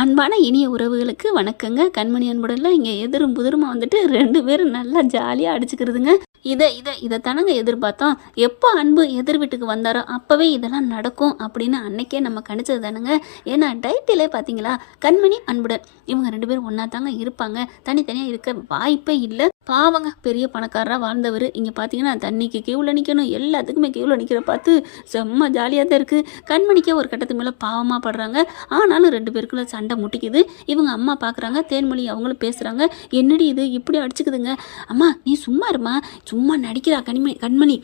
அன்பான இனிய உறவுகளுக்கு வணக்கங்க. கண்மணி அன்புடன்ல இங்கே எதிரும் புதிருமா வந்துட்டு 2 பேரும் நல்லா ஜாலியாக அடிச்சுக்கிறதுங்க. இதை தானங்க எதிர்பார்த்தோம். எப்போ அன்பு எதிர் வீட்டுக்கு வந்தாரோ அப்போவே இதெல்லாம் நடக்கும் அப்படின்னு அன்னைக்கே நம்ம கணிச்சது தானுங்க. ஏன்னா டைட்டிலே பார்த்தீங்களா, கண்மணி அன்புடன் இவங்க 2 பேரும் ஒன்றா தாங்க இருப்பாங்க. தனித்தனியாக இருக்க வாய்ப்பே இல்லை. பாவங்க, பெரிய பணக்காரராக வாழ்ந்தவர் இங்கே பார்த்தீங்கன்னா தண்ணிக்கு கியூவில் நிற்கணும், எல்லாத்துக்குமே கியூவில் நிற்கிற பார்த்து செம்ம ஜாலியாக தான் இருக்குது. கண்மணிக்கே ஒரு கட்டத்து மேலே பாவமாக படுறாங்க. ஆனாலும் 2 பேருக்குள்ள சண்டை முட்டிக்குது. இவங்க அம்மா பார்க்குறாங்க, தேன்மொழி அவங்களும் பேசுகிறாங்க. என்னடி இது இப்படி அடிச்சுக்குதுங்க? அம்மா நீ சும்மா இருமா, சும்மா நடிக்கிறா கண்மணி.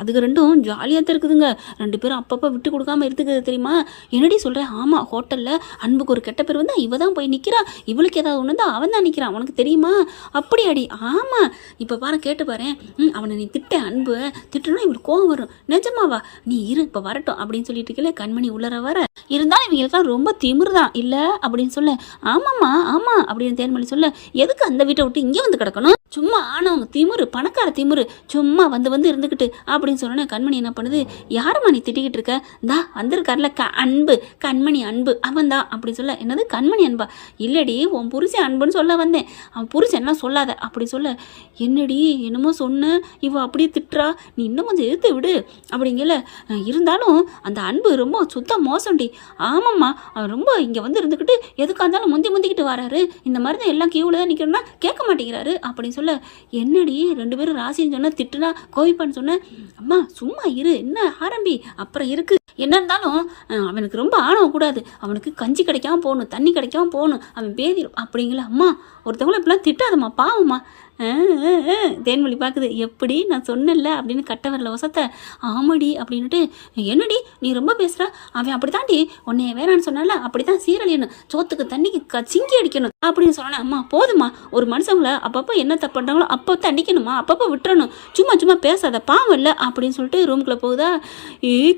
அதுக்கு ரெண்டும் ஜாலியாக தான் இருக்குதுங்க. 2 பேரும் அப்பப்போ விட்டு கொடுக்காம இருக்குது தெரியுமா? என்னடி சொல்கிறேன்? ஆமாம், ஹோட்டலில் அன்புக்கு ஒரு கெட்ட பேர் வந்தால் இவ தான் போய் நிற்கிறா, இவளுக்கு ஏதாவது ஒன்று தான் அவன் தான் நிற்கிறான், உனக்கு தெரியுமா? அப்படி அடி. ஆமாம், இப்போ பாரு, கேட்டு பாரு. அவனை நீ திட்ட, அன்பு திட்டணும், இவளுக்கு கோவம் வரும். நிஜமாவா? நீ இரு, இப்போ வரட்டும் அப்படின்னு சொல்லிட்டு இருக்கல. கண்மணி உள்ளர வர இருந்தாலும் இவங்களுக்குலாம் ரொம்ப திமிரு தான் இல்லை அப்படின்னு சொல்ல. ஆமாம்மா ஆமாம் அப்படின்னு தேன்மொழி சொல்ல. எதுக்கு அந்த வீட்டை விட்டு இங்கே வந்து கிடக்கணும்? சும்மா ஆனவங்க திமுரு, பணக்கார திமுரு, சும்மா வந்து இருந்துக்கிட்டு அப்படின்னு சொன்னோன்னே கண்மணி என்ன பண்ணுது? யாரம்மா நீ திட்டிக்கிட்டு இருக்க? தா வந்திருக்காருல அன்பு, கண்மணி அன்பு, அவன் தான் அப்படி சொல்ல. என்னது கண்மணி அன்பா? இல்லடி, உன் புருஷன் அன்புன்னு சொல்ல வந்தேன். அவன் புருஷன் என்ன சொல்லாத அப்படி சொல்ல. என்னடி என்னமோ சொன்ன, இவ அப்படியே திட்டுறா, நீ இன்னும் கொஞ்சம் எடுத்து விடு அப்படிங்கல. இருந்தாலும் அந்த அன்பு ரொம்ப சுத்தம் மோசம்டி. ஆமாம்மா, அவன் ரொம்ப இங்கே வந்து இருந்துக்கிட்டு எதுக்காக இருந்தாலும் முந்திக்கிட்டு வராரு. இந்த மாதிரி தான் எல்லாம் கியூவில் தான் நிற்கணும்னா கேட்க மாட்டேங்கிறாரு அப்படின்னு சொல்ல. என்னடி 2 பேரும் ராசின்னு சொன்ன, திட்டுனா கோவிப்பான்னு சொன்ன. அம்மா சும்மா இரு, என்ன ஆரம்பி, அப்புறம் இருக்கு. என்ன இருந்தாலும் அவனுக்கு ரொம்ப ஆணவம் கூடாது. அவனுக்கு கஞ்சி கிடைக்காம போகணும், தண்ணி கிடைக்காம போகணும், அவன் பேதி அப்படிங்களா? அம்மா ஒருத்தவங்கள இப்படிலாம் திட்டாதம்மா, பாவம்மா. தேன்மொழி பார்க்குது. எப்படி நான் சொன்னல அப்படின்னு கட்ட வரல வசத்த. ஆமாடி அப்படின்னுட்டு. என்னடி நீ ரொம்ப பேசுகிற, அவன் அப்படி தாண்டி உன்னைய வேணான்னு சொன்னால, அப்படி தான் சீரழியணும், சோத்துக்கு தண்ணிக்கு சிங்கி அடிக்கணும் அப்படின்னு சொன்னேன். அம்மா போதுமா, ஒரு மனுஷங்களை அப்பப்போ என்ன தப்பு பண்ணுறாங்களோ அப்போ தண்டிக்கணுமா, அப்பப்போ விட்டுறணும், சும்மா பேசாத, பாவம் இல்லை அப்படின்னு சொல்லிட்டு ரூமுக்குள்ளே போகுதா.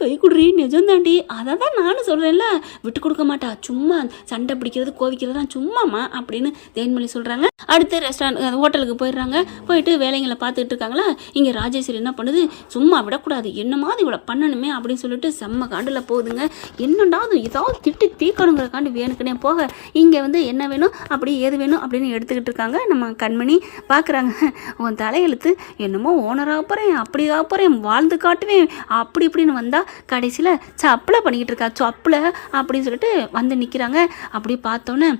கை குடுறி, நிஜம்தாண்டி, அதை தான் நானும் சொல்கிறேன்ல, விட்டு கொடுக்க மாட்டா, சும்மா சண்டை பிடிக்கிறது கோவிக்கிறது தான் சும்மாம்மா அப்படின்னு தேன்மொழி சொல்கிறாங்க. அடுத்து ரெஸ்டாரண்ட் ஹோட்டலுக்கு போயிடுறாங்க. போயிட்டு வேலைங்களை பார்த்துட்டு இருக்காங்களா. இங்கே ராஜேஸ்வரி என்ன பண்ணுது? சும்மா விடக்கூடாது, என்னமாவது இவ்வளோ பண்ணணுமே அப்படின்னு சொல்லிட்டு செம்ம காண்டில் போகுதுங்க. என்னண்டாவது ஏதாவது திட்டு தீக்கணுங்கிறக்காண்டி வேணுக்குனே போக இங்கே வந்து என்ன வேணும் அப்படி ஏது வேணும் அப்படின்னு எடுத்துக்கிட்டு இருக்காங்க. நம்ம கண்மணி பார்க்குறாங்க. உன் தலையெழுத்து என்னமோ ஓனராக போகிறேன், அப்படி ஆக போகிறேன், வாழ்ந்து காட்டுவேன் அப்படி இப்படின்னு வந்தால் கடைசியில் சப்பில் பண்ணிக்கிட்டு இருக்கா, சொப்பில் அப்படின்னு சொல்லிட்டு வந்து நிற்கிறாங்க. அப்படி பார்த்தோன்னே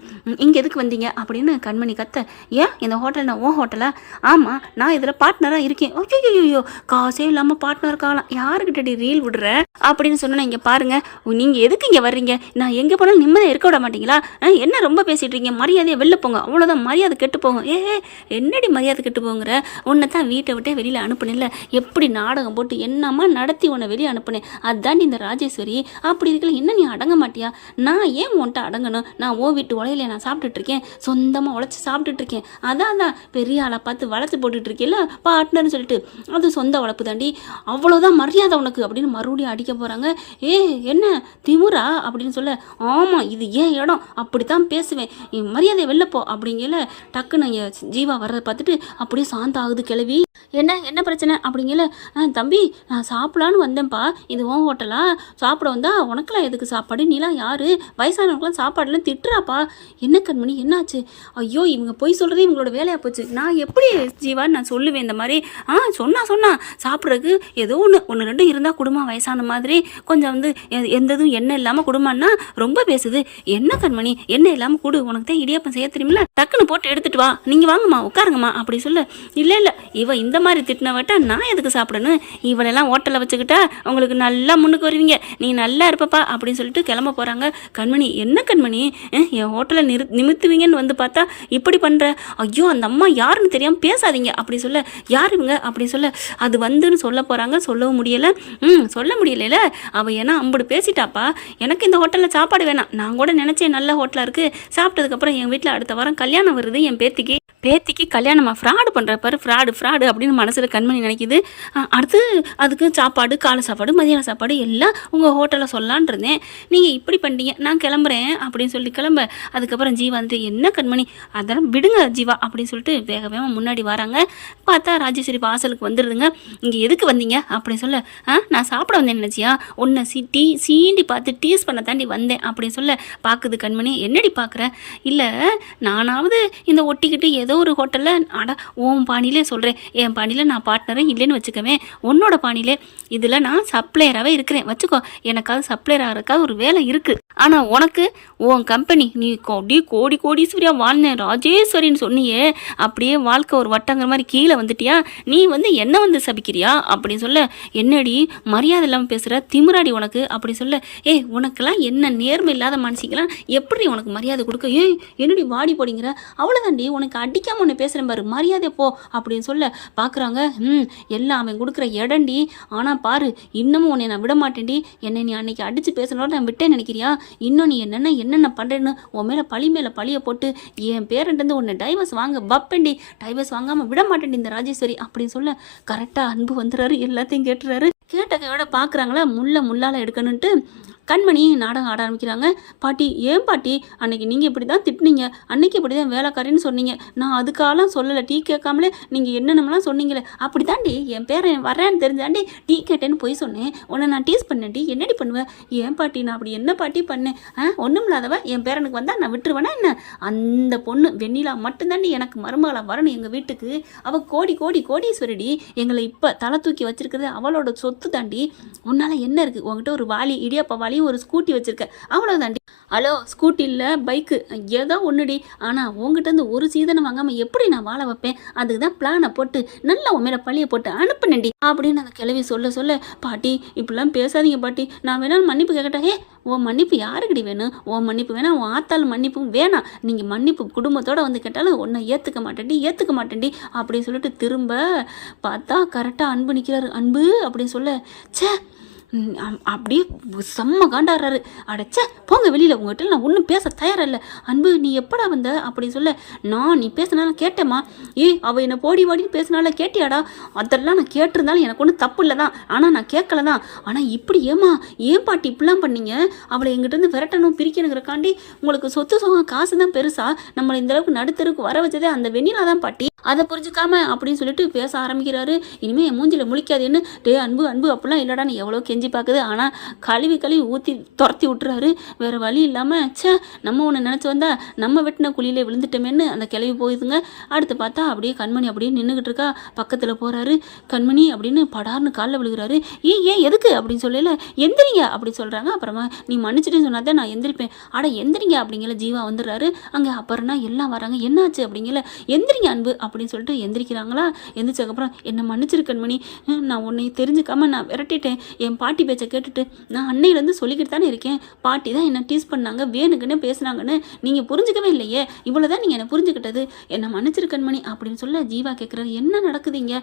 இங்கே எதுக்கு வந்தீங்க அப்படின்னு கண்மணி கத்த. ஏன் இந்த ஹோட்டல் ஓ ஹோட்டலா? ஆமாம், நான் இதில் பார்ட்னராக இருக்கேன். ஐயோ, காசே இல்லாமல் பார்ட்னர் இருக்காங்களாம், யாருக்கிட்டடி ரீல் விடுற அப்படின்னு சொன்னேன். இங்கே பாருங்கள், நீங்கள் எதுக்கு இங்கே வர்றீங்க? நான் எங்கே போனாலும் நிம்மதியாக இருக்க விட மாட்டீங்களா? என்ன ரொம்ப பேசிகிட்டு இருக்கீங்க? மரியாதையை வெளில போங்க, அவ்வளோதான், மரியாதை கெட்டு போகும். என்னடி மரியாதை கெட்டு போங்கிற? உன்னை தான் வீட்டை விட்டே வெளியில் அனுப்புனில்ல, எப்படி நாடகம் போட்டு என்னம்மா நடத்தி உன்னை வெளியே அனுப்புனேன், அதுதாண்டி இந்த ராஜேஸ்வரி. அப்படி இருக்கல, இன்னும் நீ அடங்க மாட்டியா? நான் ஏன் உன்ட்ட அடங்கணும்? நான் ஓ வீட்டு உலையில நான் சாப்பிட்டுட்டு இருக்கேன், சொந்தமாக உழைச்சி சாப்பிட்டுட்டு இருக்கேன். அதான் பெரிய ஆளை பார்த்து வளர்த்து போட்டுட்டு இருக்கேல்ல பார்ட்னர்னு சொல்லிட்டு, அது சொந்த வளர்ப்பு தாண்டி, அவ்வளோதான் மரியாதை உனக்கு அப்படின்னு மறுபடியும் அடிக்க போகிறாங்க. என்ன திமுறா அப்படின்னு சொல்ல. ஆமாம், இது ஏன் இடம், அப்படித்தான் பேசுவேன், மரியாதை வெளிலப்போ அப்படிங்கல. டக்குன்னு ஜீவா வர்றதை பார்த்துட்டு அப்படியே சாந்தம் ஆகுது கிளவி. என்ன பிரச்சனை அப்படிங்கல. தம்பி, நான் சாப்பிடலான்னு வந்தேன்ப்பா, இது உன் ஹோட்டலா? சாப்பிட வந்தா உனக்கெல்லாம் எதுக்கு சாப்பாடு? நீலாம் யாரு? வயசானவங்களுக்குலாம் சாப்பாடுலாம் திட்டுறாப்பா. என்ன கண்மணி என்னாச்சு? ஐயோ, இவங்க போய் சொல்கிறதே இவங்களோட வேலையாக போச்சு. நான் எப்படி ஜீவான்னு நான் சொல்லுவேன் இந்த மாதிரி? சொன்னா சாப்பிட்றதுக்கு ஏதோ ஒன்று ரெண்டு இருந்தால் குடும்பம், வயசான மாதிரி கொஞ்சம் வந்து எந்ததும் எண்ணெய் இல்லாமல் குடும்பம்னா ரொம்ப பேசுது. என்ன கண்மணி, எண்ணெய் இல்லாமல் கொடு, உனக்கு தான் இடியாப்பம் செய்ய தெரியுமில்ல, டக்குன்னு போட்டு எடுத்துட்டு வா, நீங்கள் வாங்கம்மா உட்காருங்கம்மா அப்படி சொல்ல. இல்லை இவ இந்த மாதிரி திட்டினவட்ட நான் எதுக்கு சாப்பிடணும்? இவளெல்லாம் ஹோட்டலில் வச்சுக்கிட்டா உங்களுக்கு நல்லா முன்னுக்கு வருவீங்க, நீ நல்லா இருப்பப்பா அப்படின்னு சொல்லிட்டு கிளம்ப போகிறாங்க. கண்மணி, என்ன கண்மணி, என் ஹோட்டலை நிமித்துவீங்கன்னு வந்து பார்த்தா இப்படி பண்ணுற? ஐயோ, அந்த அம்மா யாருன்னு தெரியாமல் பேசாதீங்க அப்படி சொல்ல. யார் இவங்க அப்படி சொல்ல. அது வந்துன்னு சொல்ல போகிறாங்க, சொல்லவும் முடியலை. சொல்ல முடியல, அவள் ஏன்னா அம்புடு பேசிட்டாப்பா. எனக்கு இந்த ஹோட்டலில் சாப்பாடு வேணாம், நான் கூட நினச்சேன் நல்ல ஹோட்டலாக இருக்குது, சாப்பிட்டதுக்கப்புறம் என் வீட்டில் அடுத்த வாரம் கல்யாணம் வருது என் பேத்திக்கு, பேத்திக்கு கல்யாணமா ஃப்ராடு பண்ணுற பாரு, ஃப்ராடு அப்படின்னு மனசில் கண்மணி நினைக்கிது. அடுத்து அதுக்கு சாப்பாடு, காலை சாப்பாடு, மதியான சாப்பாடு எல்லாம் உங்கள் ஹோட்டலில் சொல்லலான் இருந்தேன். நீங்கள் இப்படி பண்ணிட்டீங்க, நான் கிளம்புறேன் அப்படின்னு சொல்லி கிளம்ப. அதுக்கப்புறம் ஜீவா வந்து என்ன கண்மணி அதெல்லாம் விடுங்க ஜீவா அப்படின்னு சொல்லிட்டு வேக வேகமாக முன்னாடி வராங்க. பார்த்தா ராஜேஸ்வரி வாசலுக்கு வந்துடுதுங்க. இங்கே எதுக்கு வந்தீங்க அப்படின்னு சொல்ல, நான் சாப்பிட வந்தேன் நினச்சியா, உன்னை சீண்டி பார்த்து டீஸ் பண்ண தாண்டி வந்தேன் அப்படின்னு சொல்ல. பார்க்குது கண்மணி, என்னடி பார்க்குற, இல்லை நானாவது இந்த ஒட்டிக்கிட்டு ஏதோ ஒரு ஹோட்டலில் உன் பாணியிலே சொல்கிறேன், என் பாணியில் நான் பார்ட்னரே இல்லைன்னு வச்சுக்கவேன், உன்னோட பாணியிலே இதில் நான் சப்ளையராகவே இருக்கிறேன் வச்சுக்கோ, எனக்காவது சப்ளையர் ஆகிறக்காவது ஒரு வேலை இருக்குது. ஆனால் உனக்கு உன் கம்பெனி நீ கோடீஸ்வரியாக வாழ்ந்தேன் ராஜேஸ்வரின்னு சொன்னியே, அப்படியே வாழ்க்கை ஒரு வட்டங்கிற மாதிரி கீழே வந்துட்டியா, நீ வந்து என்ன வந்து சபிக்கிறியா அப்படின்னு சொல்ல. என்னடி மரியாதை இல்லாமல் பேசுகிற, திமிராடி உனக்கு அப்படி சொல்ல. உனக்கெல்லாம் என்ன நேர்மை இல்லாத மனுஷங்களாம் எப்படி உனக்கு மரியாதை கொடுக்க, என்னடி வாடி போடிங்கிற, அவ்வளோதாண்டி உனக்கு அடிக்காமல் உன்னை பேசுகிறேன் பாரு, மரியாதை போ அப்படின்னு சொல்ல. பார்க்குறாங்க, எல்லாம் அவன் கொடுக்குற இடண்டி, ஆனால் பாரு இன்னமும் உன்னை நான் விட மாட்டேன்டி, என்னை நீ அன்னைக்கு அடித்து பேசுனோட நான் விட்டேன்னு நினைக்கிறியா, இன்னும் நீ என்னென்ன பண்ணுறேன்னு உன் மேலே பழியை போட்டு என் பேரண்ட்டு உன்னை டைவர்ஸ் வாங்க வப்பேண்டி, டைவர்ஸ் வாங்காமல் விட மாட்டேன்டி இந்த ராஜேஸ்வரி அப்படின்னு சொல்ல. கரெக்டாக அன்பு வந்துடுறாரு, எல்லாத்தையும் கேட்டுறாரு. கேட்ட கையோட பார்க்குறாங்களா, முள்ளால் எடுக்கணுன்ட்டு கண்மணி நாடகம் ஆட ஆரம்பிக்கிறாங்க. பாட்டி, ஏன் பாட்டி அன்னைக்கு நீங்கள் இப்படி தான் திட்டினீங்க, அன்னைக்கு இப்படி தான் வேலைக்காரின்னு சொன்னீங்க, நான் அதுக்காலாம் சொல்லலை, டீ கேட்காமலே நீங்கள் என்னென்னலாம் சொன்னீங்களே, அப்படி தாண்டி என் பேரை வரேன்னு தெரிஞ்சாண்டி டீ கேட்டேன்னு போய் சொன்னேன், உன்னை நான் டீஸ் பண்ணேன்டி, என்னடி பண்ணுவேன், ஏன் பாட்டி நான் அப்படி என்ன பாட்டி பண்ணேன், ஒன்றும் இல்லாதவ என் பேரனுக்கு வந்தால் நான் விட்டுருவேனா என்ன, அந்த பொண்ணு வெண்ணிலா மட்டும்தாண்டி எனக்கு மருமகளாக வரணும் எங்கள் வீட்டுக்கு, அவள் கோடீஸ்வரடி, எங்களை இப்போ தலை தூக்கி வச்சிருக்கிறது அவளோட சொத்து தாண்டி, உன்னால் என்ன இருக்குது, உங்ககிட்ட ஒரு வாளி இடியாப்ப வாளி ஒரு ஸ்கூட்டி வச்சிருக்க, அவ்வளோதாண்டி. ஹலோ, ஸ்கூட்டி இல்லை பைக்கு ஏதோ ஒன்றுடி, ஆனால் உங்ககிட்ட ஒரு சீதனை வாங்காமல் எப்படி நான் வாழ வைப்பேன், அதுக்கு தான் பிளானை போட்டு நல்லா உன் மேலே பழியை போட்டு அனுப்புனேன்டி அப்படின்னு அந்த கிழவி சொல்ல. பாட்டி இப்படிலாம் பேசாதீங்க பாட்டி, நான் வேணாலும் மன்னிப்பு கேட்கட்டா. உன் மன்னிப்பு யாருக்கடி வேணும், உன் மன்னிப்பு வேணாம், உன் ஆத்தாலும் மன்னிப்பும் வேணாம், நீங்கள் மன்னிப்பு குடும்பத்தோடு வந்து கேட்டாலும் உன்னை ஏற்றுக்க மாட்டேன்டி அப்படின்னு சொல்லிட்டு திரும்ப பார்த்தா கரெக்டாக அன்பு நிற்கிறாரு. அன்பு அப்படின்னு சொல்ல, சே அப்படியே செம்ம காண்டாடுறாரு. அடைச்சா போங்க வெளியில், உங்கள்கிட்ட நான் ஒன்றும் பேச தயாரில்லை. அன்பு நீ எப்படா வந்த அப்படின்னு சொல்ல. நீ பேசினாலும் கேட்டேம்மா. அவள் என்னை வாடின்னு பேசினால கேட்டியாடா, அதெல்லாம் நான் கேட்டிருந்தாலும் எனக்கு ஒன்றும் தப்பு இல்லை தான், ஆனால் நான் கேட்கல தான். ஆனால் இப்படி ஏன் பாட்டி இப்படிலாம் பண்ணீங்க, அவளை எங்கிட்டேருந்து விரட்டணும் பிரிக்கணுங்கிறக்காண்டி உங்களுக்கு சொத்து சோகம் காசு தான் பெருசா, நம்மளை இந்தளவுக்கு நடுத்தருக்கு வர வச்சதே அந்த வெண்ணிலா தான் பாட்டி, அதை புரிஞ்சுக்காம அப்படின்னு சொல்லிட்டு பேச ஆரம்பிக்கிறாரு. இனிமேல் என் மூஞ்சில் முழிக்காதுன்னு, அன்பு அப்படிலாம் இல்லைடா, நீ எவ்வளோ கெஞ்சி பார்க்குது, ஆனால் கழுவி ஊற்றி துரத்தி விட்டுறாரு. வேறு வழி இல்லாமல், நம்ம ஒன்று நினச்சி வந்தா நம்ம வெட்டின குழியிலே விழுந்துட்டோமேன்னு அந்த கிளவி போயிடுதுங்க. அடுத்து பார்த்தா அப்படியே கண்மணி அப்படியே நின்றுக்கிட்டு இருக்கா, பக்கத்தில் போகிறாரு. கண்மணி அப்படின்னு படார்னு காலில் விழுகிறாரு. ஏன் எதுக்கு அப்படின்னு சொல்லல, எந்திரிங்க அப்படி சொல்கிறாங்க. அப்புறமா நீ மன்னிச்சுட்டு சொன்னாதான் நான் எந்திரிப்பேன், எந்திரிங்க அப்படிங்கிற ஜீவா வந்துடுறாரு. அங்கே அப்புறம்னா எல்லாம் வராங்க, என்னாச்சு அப்படிங்கிற, எந்திரிங்க அன்பு அப்படின்னு சொல்லிட்டு எந்திரிக்கிறாங்களா. எந்திரிச்சதுக்கப்புறம் என்னை மன்னிச்சிரு கண்மணி, நான் உன்னை தெரிஞ்சுக்காம நான் விரட்டிட்டேன், என் பாட்டி பேச்சை கேட்டுட்டு நான் அன்னையிலேருந்து சொல்லிக்கிட்டு தானே இருக்கேன், பாட்டி தான் என்னை டீஸ் பண்ணாங்க, வேணுக்குன்னு பேசுனாங்கன்னு நீங்கள் புரிஞ்சுக்கவே இல்லையே, இவ்வளோதான் நீங்கள் என்னை புரிஞ்சுக்கிட்டது, என்னை மன்னிச்சிரு கண்மணி அப்படின்னு சொல்ல. ஜீவா கேட்குறாரு, என்ன நடக்குதுங்க,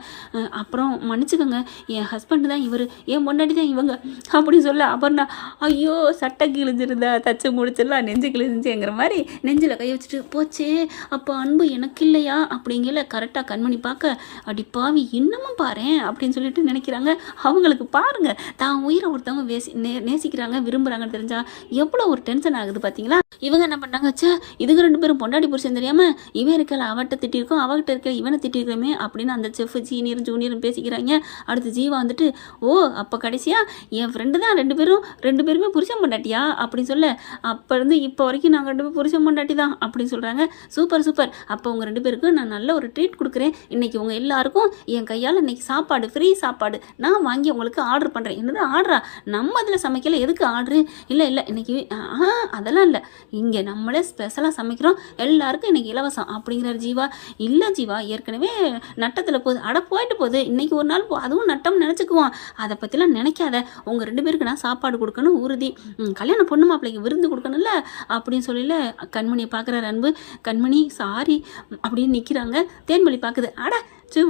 அப்புறம் மன்னிச்சுக்கோங்க, என் ஹஸ்பண்ட் தான் இவர், என் பொண்டாட்டி தான் இவங்க அப்படின்னு சொல்ல. அப்புறம் ஐயோ சட்டை கிழிஞ்சிருந்தா தச்சு முடிச்சிடலாம், நெஞ்சு கிழிஞ்சுங்கிற மாதிரி நெஞ்சில் கை வச்சுட்டு போச்சே, அப்போ அன்பு எனக்கு இல்லையா அப்படிங்கிற கரெக்டாக கண்மணி பார்க்க, அடி பாவி இன்னமும் பாரு அப்படின்னு சொல்லிட்டு நினைக்கிறாங்க. அவங்களுக்கு பாருங்க, தான் உயிரை ஒருத்தவங்க நேசிக்கிறாங்க விரும்புகிறாங்கன்னு தெரிஞ்சா எவ்வளோ ஒரு டென்ஷன் ஆகுது பார்த்தீங்களா. இவங்க என்ன பண்ணாங்க, இதுக்கு ரெண்டு பேரும் பொண்டாடி புருஷன் தெரியாமல் இவன் இருக்கல அவட்ட திட்டிருக்கோம், அவகிட்ட இருக்க இவனை திட்டிருக்கிறோமே அப்படின்னு அந்த செஃப் சீனியரும் ஜூனியரும் பேசிக்கிறாங்க. அடுத்து ஜீவா வந்துட்டு, அப்போ கடைசியாக என் ஃப்ரெண்டு தான் ரெண்டு பேருமே புருஷன் பொண்டாட்டியா அப்படின்னு சொல்ல. அப்போ இருந்து இப்போ வரைக்கும் நாங்கள் ரெண்டு பேரும் புருஷன் பொண்டாட்டி தான் அப்படின்னு சொல்கிறாங்க. சூப்பர், அப்போ உங்கள் ரெண்டு பேருக்கும் நான் நல்ல ஒரு ட்ரீட் கொடுக்குறேன், இன்றைக்கி உங்கள் எல்லாருக்கும் என் கையால் இன்றைக்கி சாப்பாடு ஃப்ரீ சாப்பாடு நான் வாங்கி உங்களுக்கு ஆர்டர் பண்ணுறேன். என்னது ஆர்டரா, நம்ம அதில் சமைக்கல, எதுக்கு ஆர்டரு, இல்லை இன்றைக்கி அதெல்லாம் இல்லை, இங்கே நம்மளே ஸ்பெஷலாக சமைக்கிறோம், எல்லாருக்கும் இன்றைக்கி இலவசம் அப்படிங்கிறார் ஜீவா. இல்லை ஜீவா ஏற்கனவே நட்டத்தில் போகுது, போயிட்டு போகுது, இன்றைக்கி ஒரு நாள் அதுவும் நட்டம் நினச்சிக்குவோம், அதை பற்றிலாம் நினைக்காத, உங்கள் ரெண்டு பேருக்கு நான் சாப்பாடு கொடுக்கணும் உறுதி, கல்யாணம் பொண்ணு மாப்பிள்ளைக்கு விருந்து கொடுக்கணும்ல அப்படின்னு சொல்லல. கண்மணியை பார்க்குறாரு அன்பு. கண்மணி சாரி அப்படின்னு நிற்கிறாங்க. தேன்மொழி பார்க்குது,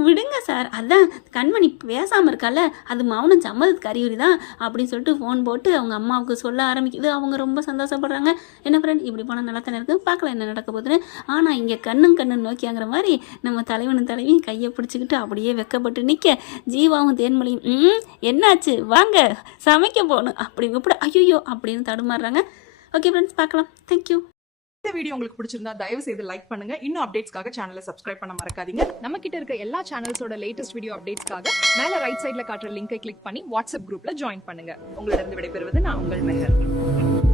விடுங்க சார், அதான் கண்மணி பேசாமல் இருக்கால, அது மௌனம் சம்மதத்துக்கு அறிகுறி தான் அப்படின்னு சொல்லிட்டு ஃபோன் போட்டு அவங்க அம்மாவுக்கு சொல்ல ஆரம்பிக்குது. அவங்க ரொம்ப சந்தோஷப்படுறாங்க. என்ன ஃப்ரெண்ட், இப்படி போனால் நல்லா தானே இருக்குது, பார்க்கலாம் என்ன நடக்க போகுதுன்னு. ஆனால் இங்கே கண்ணு நோக்கியாங்கிற மாதிரி நம்ம தலைவனும் தலைவியும் கையை பிடிச்சிக்கிட்டு அப்படியே வெக்கப்பட்டு நிற்க, ஜீவாவும் தேன்மொழியும் என்னாச்சு வாங்க சமைக்க போகணும் அப்படி கூப்பிட ஐயோ அப்படின்னு தடுமாறுறாங்க. ஓகே ஃப்ரெண்ட்ஸ், பார்க்கலாம். தேங்க்யூ. இந்த வீடியோ உங்களுக்கு பிடிச்சிருந்தா தயவு செய்து லைக் பண்ணுங்க. இன்னும் அப்டேட்ஸ்க்காக சேனலை சப்ஸ்கிரைப் பண்ண மறக்காதீங்க. நம்ம கிட்ட இருக்க எல்லா சேனல்ஸோட லேட்டஸ்ட் வீடியோ அப்டேட்ஸ்க்காக மேல ரைட் சைடுல காட்டுற லிங்கை கிளிக் பண்ணி வாட்ஸ்அப் குரூப்ல ஜாயின் பண்ணுங்க. உங்களிடம் விடைபெறுவது நான் உங்கள் மெஹர்.